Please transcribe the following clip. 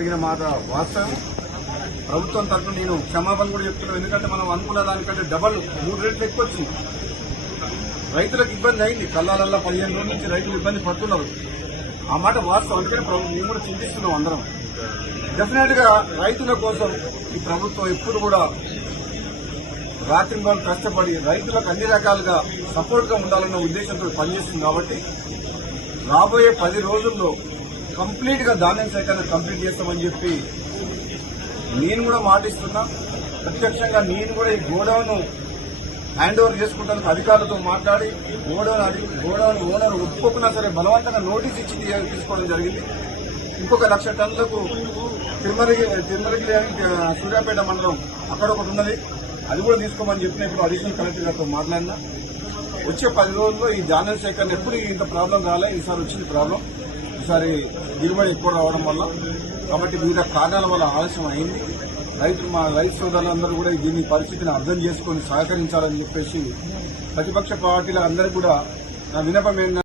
జరిగిన మాట వాస్తవం. ప్రభుత్వం తరఫున నేను క్షమాపణ కూడా చెప్తున్నాను. ఎందుకంటే మనం అనుకున్న దానికంటే డబల్ 3 రెట్లు ఎక్కువ వచ్చింది. రైతులకు ఇబ్బంది అయింది. కల్లాలల్లా 15 రోజుల నుంచి రైతులు ఇబ్బంది పడుతున్నారు. ఆ మాట వాస్తవం. అందుకని మేము కూడా చింతిస్తున్నాం అందరం. డెఫినెట్ గా రైతుల కోసం ఈ ప్రభుత్వం ఎప్పుడు కూడా రాత్రింబలు కష్టపడి రైతులకు అన్ని రకాలుగా సపోర్ట్ గా ఉండాలన్న ఉద్దేశంతో పనిచేస్తుంది. కాబట్టి రాబోయే 10 రోజుల్లో కంప్లీట్ గా ధాన్యం సేకరణ కంప్లీట్ చేస్తామని చెప్పి నేను కూడా మాటిస్తున్నా. ప్రత్యక్షంగా నేను కూడా ఈ గోడౌన్ హ్యాండ్ ఓవర్ చేసుకుంటానికి అధికారులతో మాట్లాడి గోడౌన్ ఓనర్ ఒప్పుకోకున్నా సరే బలవంతంగా నోటీస్ ఇచ్చి తీసుకోవడం జరిగింది. ఇంకొక 1,00,000 టన్నులకు తిరుమలకి సూర్యాపేట మండలం అక్కడ ఒకటి ఉన్నది, అది కూడా తీసుకోమని చెప్పిన ఇప్పుడు అడిషనల్ కలెక్టర్ గారితో మాట్లాడినా. వచ్చే 10 రోజుల్లో ఈ ధాన్యం సేకరణ ఎప్పుడు ఇంత ప్రాబ్లం రాలే, ఈసారి వచ్చింది ప్రాబ్లం. ఈసారి దిగుబడి ఎక్కువ రావడం వల్ల, కాబట్టి వివిధ కారణాల వల్ల ఆలస్యం అయింది. మా రైతు సోదరులందరూ కూడా దీన్ని పరిస్థితిని అర్థం చేసుకుని సహకరించాలని చెప్పేసి ప్రతిపక్ష పార్టీల అందరూ కూడా నా విన్నపం ఏంటంటే